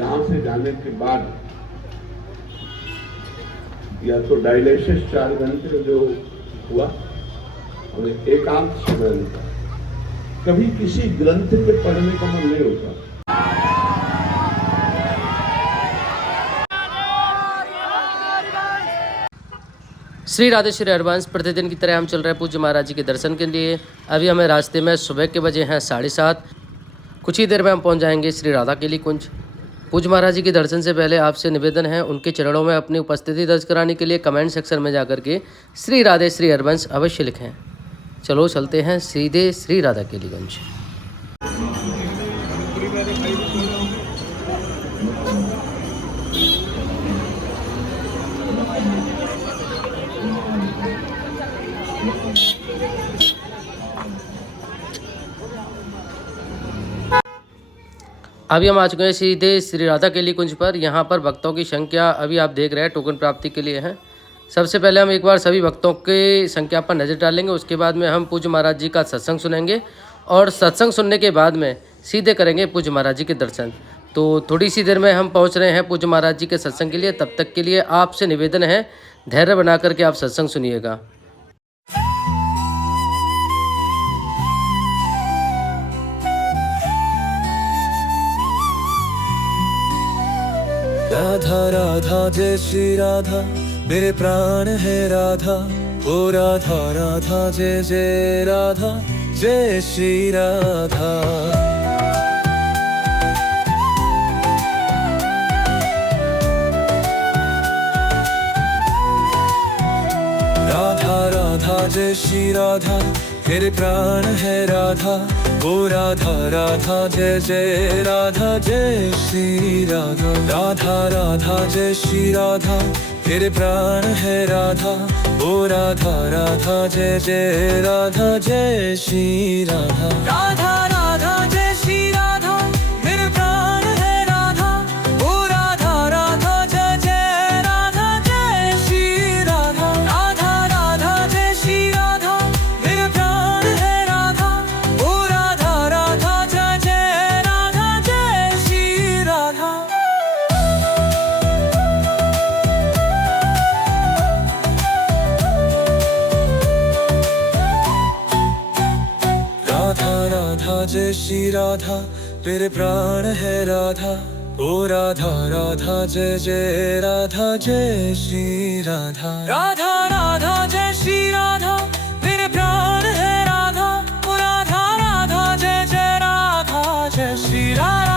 यहाँ से जाने के बाद या तो डायलिसिस 4 घंटे जो हुआ और एकांत समय मिलता, कभी किसी ग्रंथ के पढ़ने का मन नहीं होता। श्री राधे श्री हरवंश। प्रतिदिन की तरह हम चल रहे हैं पूज्य महाराज जी के दर्शन के लिए। अभी हमें रास्ते में सुबह के बजे हैं 7:30। कुछ ही देर में हम पहुंच जाएंगे श्री राधा केली कुंज। पूज्य महाराज जी के दर्शन से पहले आपसे निवेदन है उनके चरणों में अपनी उपस्थिति दर्ज कराने के लिए कमेंट सेक्शन में जाकर के श्री राधे श्री हरवंश अवश्य लिखें। चलो चलते हैं सीधे श्री राधा केली कुंज। अभी हम आ चुके हैं सीधे श्री राधा केली कुंज पर। यहाँ पर भक्तों की संख्या अभी आप देख रहे हैं टोकन प्राप्ति के लिए है। सबसे पहले हम एक बार सभी भक्तों की संख्या पर नज़र डालेंगे, उसके बाद में हम पूज्य महाराज जी का सत्संग सुनेंगे और सत्संग सुनने के बाद में सीधे करेंगे पूज्य महाराज जी के दर्शन। तो थोड़ी सी देर में हम पहुँच रहे हैं पूज्य महाराज जी के सत्संग के लिए। तब तक के लिए आपसे निवेदन है धैर्य बना करके आप सत्संग सुनिएगा। राधा राधा जय श्री राधा, मेरे प्राण है राधा। ओ राधा राधा जय जय राधा, जय श्री राधा। राधा राधा जय श्री राधा, मेरे प्राण है राधा। ओ राधा राधा जय जय राधा, जय श्री राधा। राधा राधा जय श्री राधा, मेरे प्राण है राधा। ओ राधा राधा जय जय राधा, जय श्री राधा। राधा राधा जय श्री राधा, मेरे प्राण है राधा। ओ राधा राधा जय जय राधा, जय श्री राधा। राधा राधा जय श्री राधा, मेरे प्राण है राधा। ओ राधा राधा जय जय राधा, जय श्री राधा। राधा राधा जय श्री राधा, मेरे प्राण है राधा। ओ राधा राधा जय जय राधा, जय श्री राधा। राधा राधा जय श्री राधा, मेरे प्राण है राधा। ओ राधा राधा जय जय राधा, जय श्री राधा।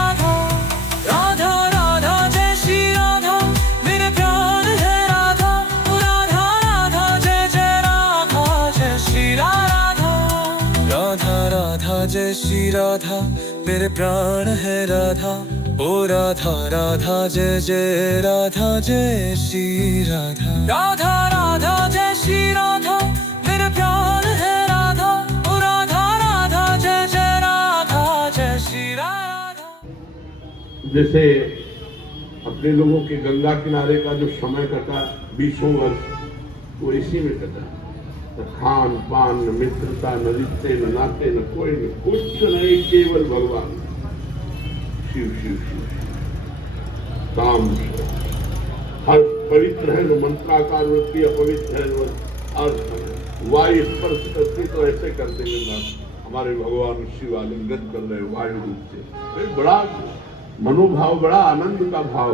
राधा राधा जय श्री राधा, मेरे प्राण है राधा। ओ राधा राधा जय जय राधा, जय श्री राधा। राधा राधा जय श्री राधा, मेरे प्राण है राधा। ओ राधा राधा जय जय राधा, जय श्री राधा। राधा राधा जय श्री राधा, मेरे प्राण है राधा। ओ राधा राधा जय जय राधा, जय श्री राधा। जैसे अपने लोगों के गंगा किनारे का जो समय कटा 20 वर्ष, वो इसी में कटा। न खान पान, न मित्रता, न रिश्ते, न नाते, न कोई नहीं, कुछ नहीं, केवल भगवान। शिव शिव शिव काम हर पवित्र है जो मंत्राकार वृत्ति, अपवित्र है जो अर्थ। वायु स्पर्श करती तो ऐसे करते हैं हमारे भगवान शिव आलिंगन कर रहे वायु रूप से। बड़ा मनोभाव, बड़ा आनंद का भाव।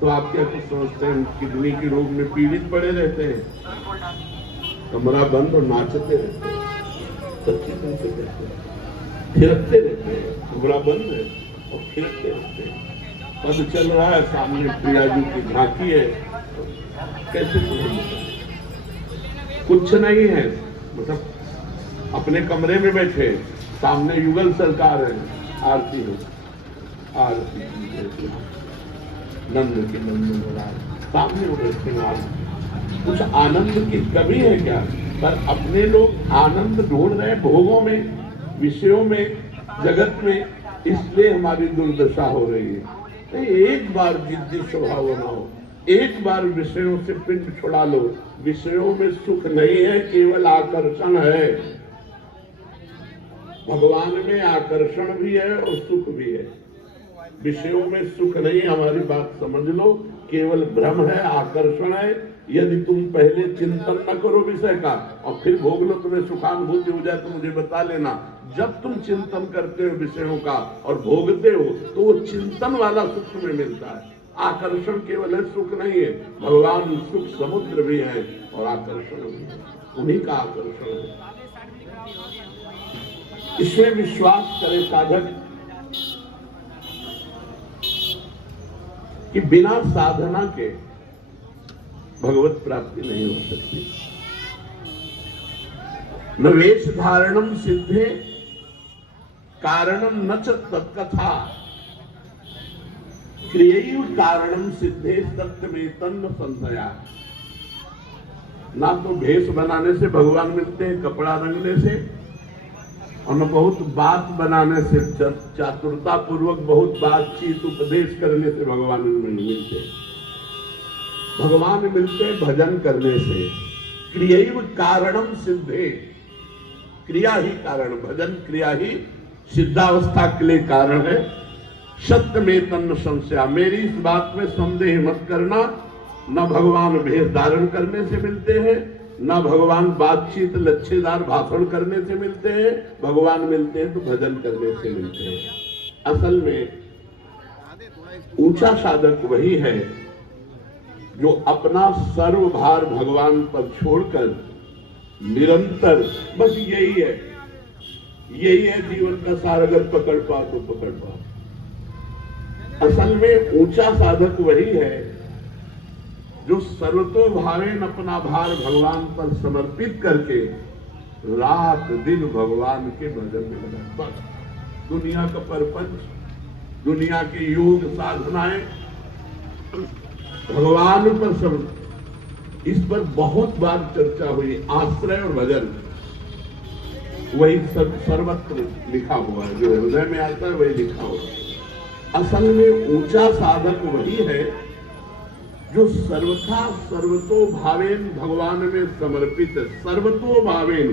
तो आप क्या कुछ समझते हैं किडनी के रोग में पीड़ित पड़े रहते हैं, कमरा बंद और नाचते रहते हैं, सच्ची करते रहते हैं, थिरकते रहते हैं। कमरा बंद है और थिरकते रहते हैं। पद चल रहा है, सामने प्रिया जी की झांकी है, कैसे कुछ नहीं है। मतलब अपने कमरे में बैठे, सामने युगल सरकार है, आरती हो, आरती नंद की नंद सामने बैठे आरती। कुछ आनंद की कमी है क्या? पर अपने लोग आनंद ढूंढ रहे हैं भोगों में, विषयों में, जगत में, इसलिए हमारी दुर्दशा हो रही है। एक बार जिद्दी स्वभाव बनाओ, एक बार विषयों से पिंड छुड़ा लो। विषयों में सुख नहीं है, केवल आकर्षण है। भगवान में आकर्षण भी है और सुख भी है। विषयों में सुख नहीं, हमारी बात समझ लो, केवल भ्रम है, आकर्षण है। यदि तुम पहले चिंतन न करो विषय का और फिर भोग लो, तुम्हें सुखानुभूति हो जाए तो मुझे बता लेना। जब तुम चिंतन करते हो विषयों का और भोगते हो तो वो चिंतन वाला सुख तुम्हें मिलता है। आकर्षण केवल है, सुख नहीं है। भगवान सुख समुद्र भी है और आकर्षण भी है, उन्हीं का आकर्षण है। इसमें विश्वास करे साधक कि बिना साधना के भगवत प्राप्ति नहीं हो सकती। न वेश धारणम सिद्धे कारणम न च तत्कथा क्रियैव कारणम सिद्धे सत्यमेतन्न संशया। ना तो भेष बनाने से भगवान मिलते हैं, कपड़ा रंगने से, और न बहुत बात बनाने से, चातुरता पूर्वक बहुत बातचीत उपदेश करने से भगवान नहीं मिलते। भगवान मिलते भजन करने से। क्रियैव कारणम सिद्धे, क्रिया ही कारण, भजन क्रिया ही सिद्धावस्था के लिए कारण है। सत्य में तन्न संशया, मेरी इस बात में संदेह मत करना। न भगवान भेष धारण करने से मिलते हैं, न भगवान बातचीत लच्छेदार भाषण करने से मिलते हैं। भगवान मिलते हैं तो भजन करने से मिलते हैं। असल में ऊंचा साधक वही है जो अपना सर्वभार भगवान पर छोड़कर निरंतर, बस यही है जीवन का सार, अगर पकड़ पाओ तो पकड़ पाओ। असल में ऊंचा साधक वही है जो सर्वतोभावेन अपना भार भगवान पर समर्पित करके रात दिन भगवान के भजन में लगा। बस दुनिया का परपंच, दुनिया की योग साधनाएं भगवान पर सब, इस पर बहुत बार चर्चा हुई। आश्रय और भजन वही सर्वत्र लिखा हुआ है, जो हृदय में आता है वही लिखा हुआ है। असल में ऊंचा साधक वही है जो सर्वथा सर्वतो भावेन भगवान में समर्पित है। सर्वतो भावेन,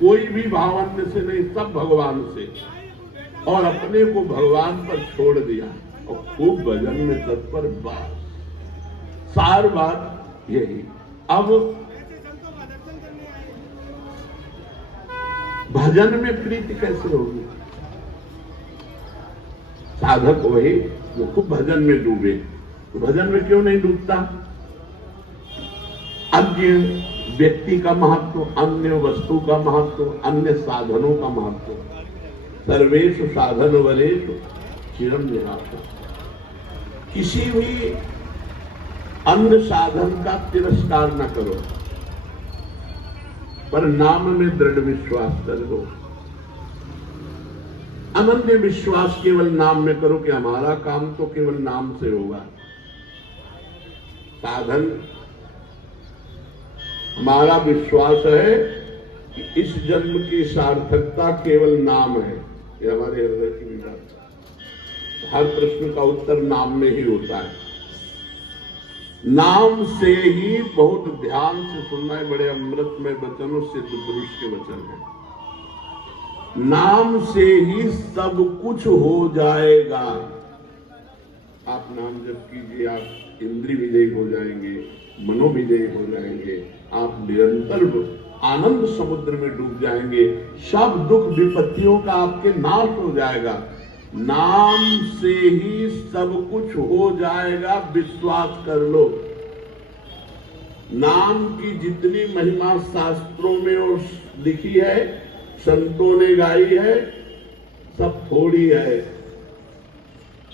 कोई भी भाव अन्य से नहीं, सब भगवान से, और अपने को भगवान पर छोड़ दिया और खूब भजन में तत्पर। बात सार बात यही। अब भजन में प्रीति कैसे होगी? साधक वही जो खूब भजन में डूबे। तो भजन में क्यों नहीं डूबता? अन्य व्यक्ति का महत्व, अन्य वस्तु का महत्व, अन्य साधनों का महत्व। सर्वेषु साधन वरेषु चिरं निराशा। किसी भी अन्य साधन का तिरस्कार न करो, पर नाम में दृढ़ विश्वास कर लो। अनन्य विश्वास केवल नाम में करो कि हमारा काम तो केवल नाम से होगा। साधन, हमारा विश्वास है कि इस जन्म की सार्थकता केवल नाम है। ये हमारे हृदय की बात है। हर प्रश्न का उत्तर नाम में ही होता है। नाम से ही, बहुत ध्यान से सुनना है, बड़े अमृत में वचनों सिद्ध पुरुष के वचन है। नाम से ही सब कुछ हो जाएगा। आप नाम जप कीजिए, आप इंद्रिय विजयी हो जाएंगे, मनोविजयी हो जाएंगे, आप निरंतर आनंद समुद्र में डूब जाएंगे। सब दुख विपत्तियों का आपके नाश हो जाएगा। नाम से ही सब कुछ हो जाएगा, विश्वास कर लो। नाम की जितनी महिमा शास्त्रों में और लिखी है, संतों ने गाई है, सब थोड़ी है,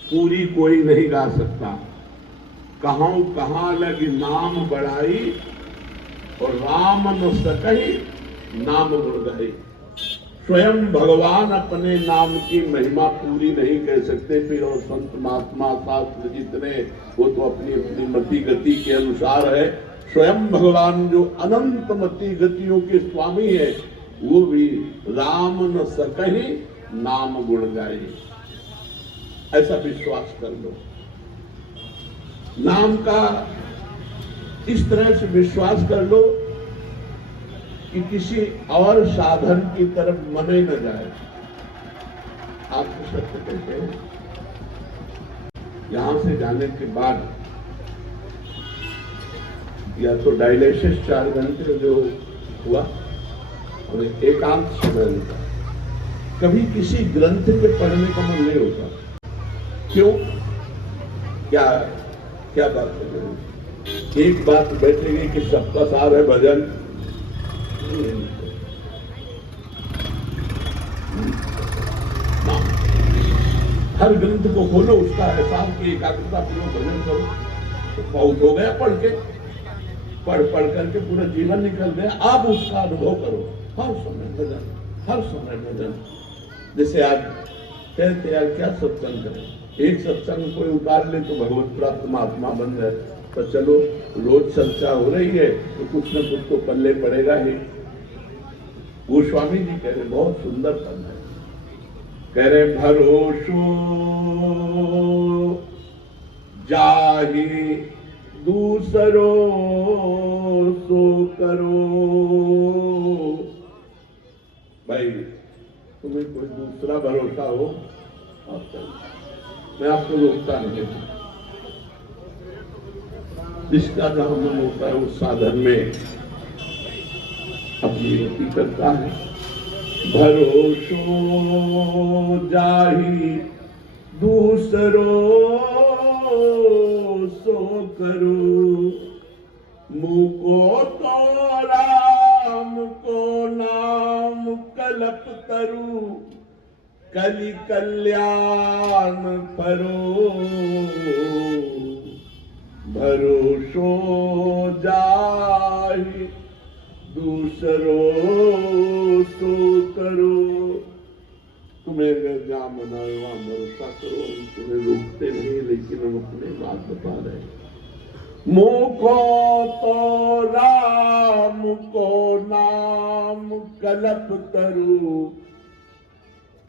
पूरी कोई नहीं गा सकता। कहां कहां लगी नाम बढ़ाई और राम न सकहि नाम गुण गाई। स्वयं भगवान अपने नाम की महिमा पूरी नहीं कह सकते। फिर और संत महात्मा शास्त्र जितने, वो तो अपनी अपनी मति गति के अनुसार है। स्वयं भगवान जो अनंत मति गतियों के स्वामी है, वो भी राम न सकहि नाम गुण गाई। ऐसा विश्वास कर लो। नाम का इस तरह से विश्वास कर लो कि किसी और साधन की तरफ मन ही न जाए। आप सत्य कहते हैं, यहाँ से जाने के बाद या तो डायलिसिस 4 घंटे जो हुआ और एकांत समय मिला। कभी किसी ग्रंथ पे पढ़ने का मन नहीं होता। क्यों? क्या क्या बात है? एक बात बैठेगी कि सबका सार है भजन। हर ग्रंथ को खोलो, उसका एहसास की एकाग्रता पूर्वक भजन करो तो बहुत हो गया। पढ़ करके पूरा जीवन निकल गया। आप उसका अनुभव करो। हर समय भजन, हर समय भजन। जैसे आज कहते यार क्या सत्संग करें, एक सत्संग कोई उतार ले तो भगवत प्राप्त महात्मा बन जाए। तो चलो रोज चर्चा हो रही है तो कुछ न कुछ तो पल्ले पड़ेगा ही। गोस्वामी जी कह रहे बहुत सुंदर पद है, कह रहे भरोसो जाहि दूसरो सो करो। भाई तुम्हें कोई दूसरा भरोसा हो आप करो, मैं आपको रोकता नहीं। जिसका जहां मन होता है उस साधन में अपनी गति करता है। भरोसो जाहि दूसरो सो करो। मुको तो राम को नाम कलप तरु, कलि कल्याण परो। भरोसो जाहि दूसरो सो करो। तुम्हें अगर जहाँ मना है वहाँ भरोसा करो। हम तुम्हें रोकते नहीं, लेकिन हम अपने बात बता रहे हैं। मुको तो राम को नाम कलप तरु,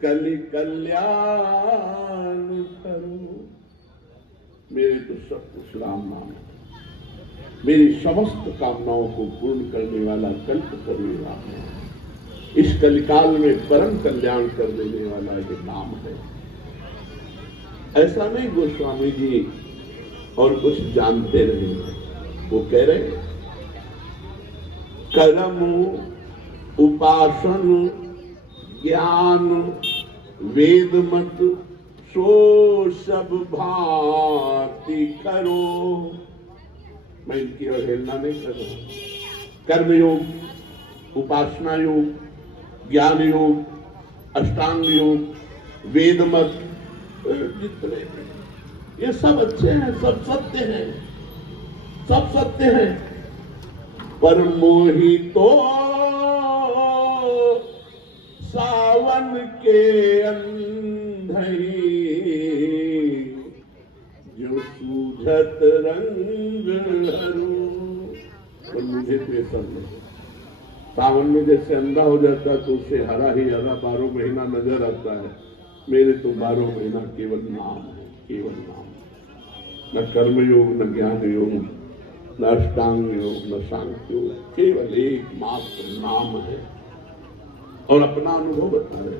कलि कल्याण करो। मेरे तो सब कुछ राम नाम है। मेरी समस्त कामनाओं को पूर्ण करने वाला कल्प करने राम है। इस कलिकाल में परम कल्याण कर देने वाला ये नाम है। ऐसा नहीं गोस्वामी जी और कुछ जानते नहीं है। वो कह रहे कर्म उपासन ज्ञान वेद मत सो सब भांति करो। मैं इनकी अवहेलना नहीं कर रहा। कर्म योग, उपासना योग, ज्ञान योग, अष्टांग योग, वेद मत, जितने ये सब अच्छे हैं, सब सत्य हैं, सब सत्य हैं। पर मोहि तो सावन के अंधई, जो सूझत रंग हरू। और मुझे तो ये सब नहीं। सावन में जैसे अंधा हो जाता है तो उसे हरा ही हरा 12 महीना नजर आता है। मेरे तो 12 महीना केवल नाम है, केवल नाम। न कर्म योग, न ज्ञान योग, न अष्टांग योग, न सांख्य योग, केवल एकमात्र नाम है। और अपना अनुभव बता रहे।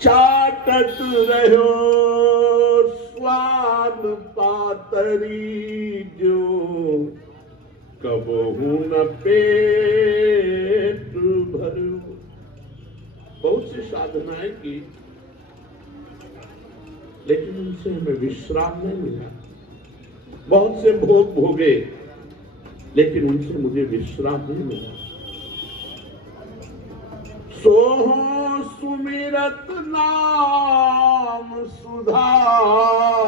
चाटत रहो स्वाद पातरी, जो कबहू न पेट भरो। बहुत सी साधनाएं की, लेकिन उनसे हमें विश्राम नहीं मिला। बहुत से भोग भोगे, लेकिन उनसे मुझे विश्राम नहीं मिला। सोहो सुमिरत नाम सुधारसु,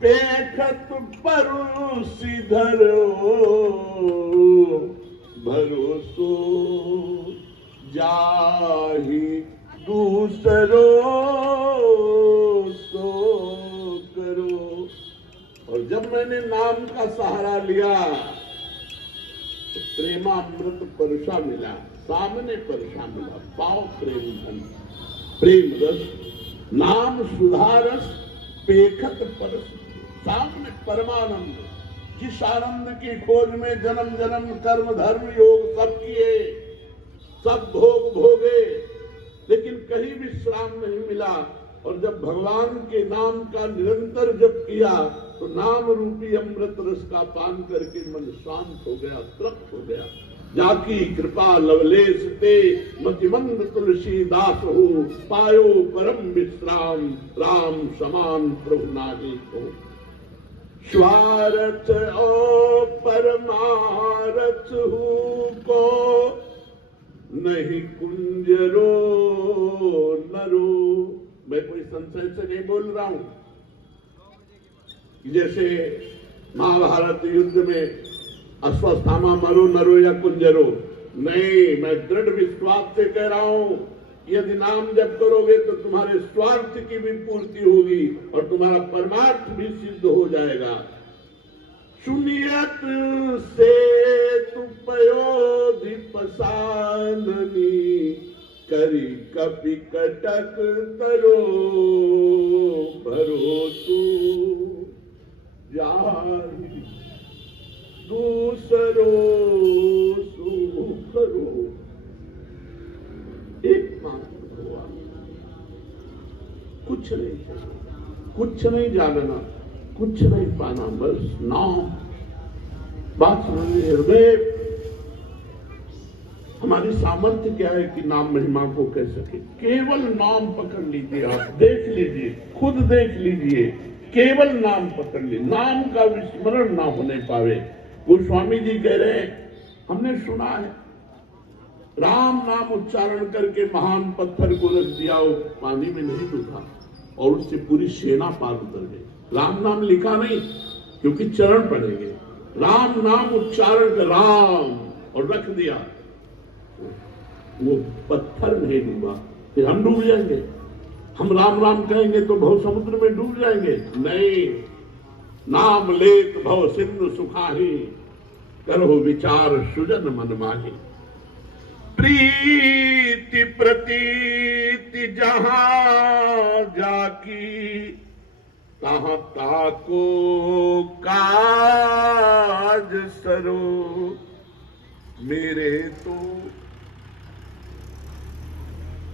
पेखत परुषि धरो। भरोसो जाहि दूसरो सो करो। और जब मैंने नाम का सहारा लिया तो प्रेमामृत परशा मिला, सामने परशा मिला। पाओ प्रेम धन, प्रेम रस, नाम सुधारस, पेखत परस, सामने परमानंद। जिस आनंद की खोज में जन्म जन्म कर्म धर्म योग सब किए, सब भोग भोगे, लेकिन कहीं विश्राम नहीं मिला। और जब भगवान के नाम का निरंतर जप किया तो नाम रूपी अमृत रस का पान करके मन शांत हो गया, तृप्त हो गया। जाकी कृपा लवलेश ते मतिमंद तुलसीदास हो, पायो परम विश्राम राम समान प्रभु नागे को। स्वार्थ और परमारथ हूँ को, नहीं कुंजरो नरो। मैं कोई संशय से नहीं बोल रहा हूं। जैसे महाभारत युद्ध में अश्वत्थामा मरो नरो या कुंजरो, नहीं, मैं दृढ़ विश्वास से कह रहा हूं, यदि नाम जप करोगे तो तुम्हारे स्वार्थ की भी पूर्ति होगी और तुम्हारा परमार्थ भी सिद्ध हो जाएगा। सुनियत से तुपयोधि पसाननी, करी कपि कटक करो भरोसो जाहि, दूसरो सुखरो। एकमात्र भगवान, कुछ नहीं चाहिए, कुछ नहीं जानना, कुछ नहीं पाना, बस नाम। बात समझिए हृदय। हमारी सामर्थ्य क्या है कि नाम महिमा को कह सके? केवल नाम पकड़ लीजिए, आप देख लीजिए, खुद देख लीजिए, केवल नाम पकड़ लीजिए, नाम का विस्मरण ना होने पावे। गोस्वामी जी कह रहे हैं, हमने सुना है राम नाम उच्चारण करके महान पत्थर को रख दिया, वो पानी में नहीं डूबा और उससे पूरी सेना पार उतर गई। राम नाम लिखा नहीं क्योंकि चरण पड़ेंगे, राम नाम उच्चारण कर राम और रख दिया, वो पत्थर नहीं डूबा। फिर हम डूब जाएंगे? हम राम राम कहेंगे तो भव समुद्र में डूब जाएंगे? नहीं, नाम लेत भव सिंधु सुखाही, करो विचार सुजन मन माही। प्रीति प्रतीति जहां जाकी, तहां ताको काज सरो। मेरे तो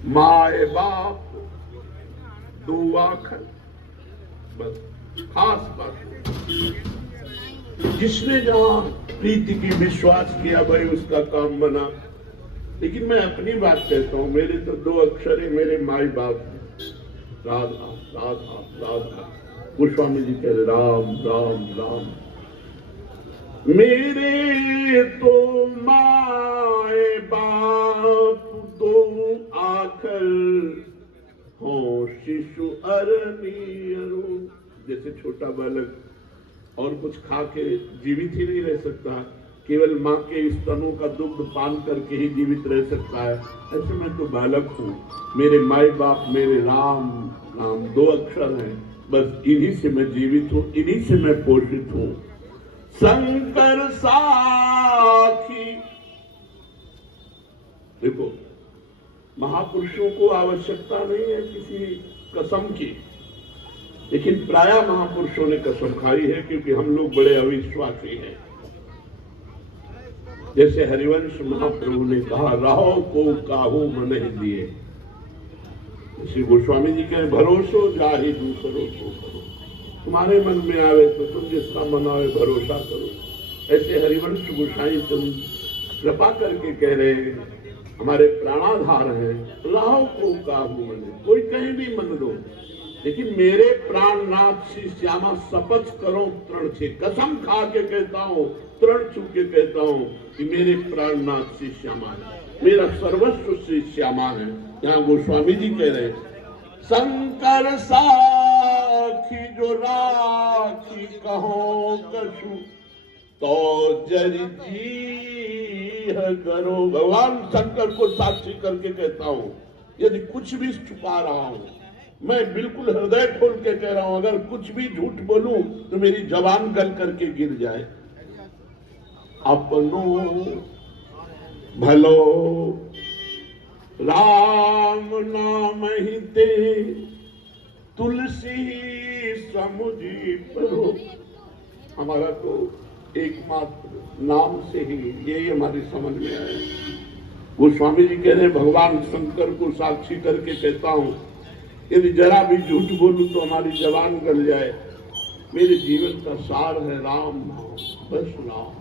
माए बाप दो आखर, बस खास बात। जिसने जहां प्रीति की विश्वास किया भाई उसका काम बना। लेकिन मैं अपनी बात कहता हूं, मेरे तो दो अक्षर है, मेरे माई बाप, राधा राधा राधा। गोस्वामी जी कह रहे राम राम राम। मेरे तो माए बाप दो आखर हो, शिशु अरनियरो। जैसे छोटा बालक और कुछ खा के जीवित ही नहीं रह सकता, केवल माँ के स्तनों का दुग्ध पान करके ही जीवित रह सकता है, ऐसे मैं तो बालक हूँ। मेरे माई बाप मेरे राम नाम दो अक्षर हैं, बस इन्हीं से मैं जीवित हूँ, इन्हीं से मैं पोषित हूँ। शंकर साखी। देखो, महापुरुषों को आवश्यकता नहीं है किसी कसम की, लेकिन प्राय महापुरुषों ने कसम खाई है क्योंकि हम लोग बड़े अविश्वासी हैं। जैसे हरिवंश महाप्रभु ने कहा, रहो को काहू मन दिए। श्री गोस्वामी जी कहे, भरोसो जाहि दूसरों को करो। तुम्हारे मन में आवे तो तुम जिसका मन आवे भरोसा करो। ऐसे हरिवंश गोसाई चंद कृपा करके कह रहे हैं, हमारे प्राणाधार हैं, राह को काबू मन। कोई कहीं भी मन दो, लेकिन मेरे प्राणनाथ श्री श्यामा शपथ करो तृण से, कसम खा के कहता हूँ, तृण छू के कहता हूँ कि मेरे प्राणनाथ श्री श्यामा है, मेरा सर्वस्व श्री श्यामा है। यहाँ गोस्वामी जी कह रहे हैं, शंकर साखी जो राखी कहो कछु, तो जरि जी करो। भगवान शंकर को साक्षी करके कहता हूँ, यदि कुछ भी छुपा रहा हूँ, मैं बिल्कुल हृदय खोल के कह रहा हूं, अगर कुछ भी झूठ बोलूं तो मेरी जबान गल करके गिर जाए। अपनो भलो राम नाम ही ते, तुलसी समुझी परो। हमारा तो एकमात्र नाम से ही यही हमारी समझ में आया। गोस्वामी जी कह रहे, भगवान शंकर को साक्षी करके कहता हूं, यदि जरा भी झूठ बोलूं तो हमारी जबान गल जाए। मेरे जीवन का सार है राम नाम, बस राम।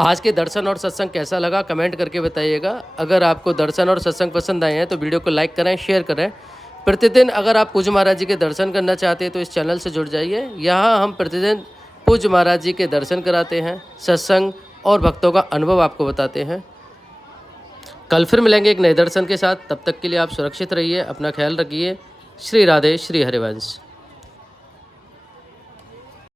आज के दर्शन और सत्संग कैसा लगा कमेंट करके बताइएगा। अगर आपको दर्शन और सत्संग पसंद आए हैं तो वीडियो को लाइक करें, शेयर करें। प्रतिदिन अगर आप पूज्य महाराज जी के दर्शन करना चाहते हैं तो इस चैनल से जुड़ जाइए। यहाँ हम प्रतिदिन पूज्य महाराज जी के दर्शन कराते हैं, सत्संग और भक्तों का अनुभव आपको बताते हैं। कल फिर मिलेंगे एक नए दर्शन के साथ। तब तक के लिए आप सुरक्षित रहिए, अपना ख्याल रखिए। श्री राधे, श्री हरिवंश।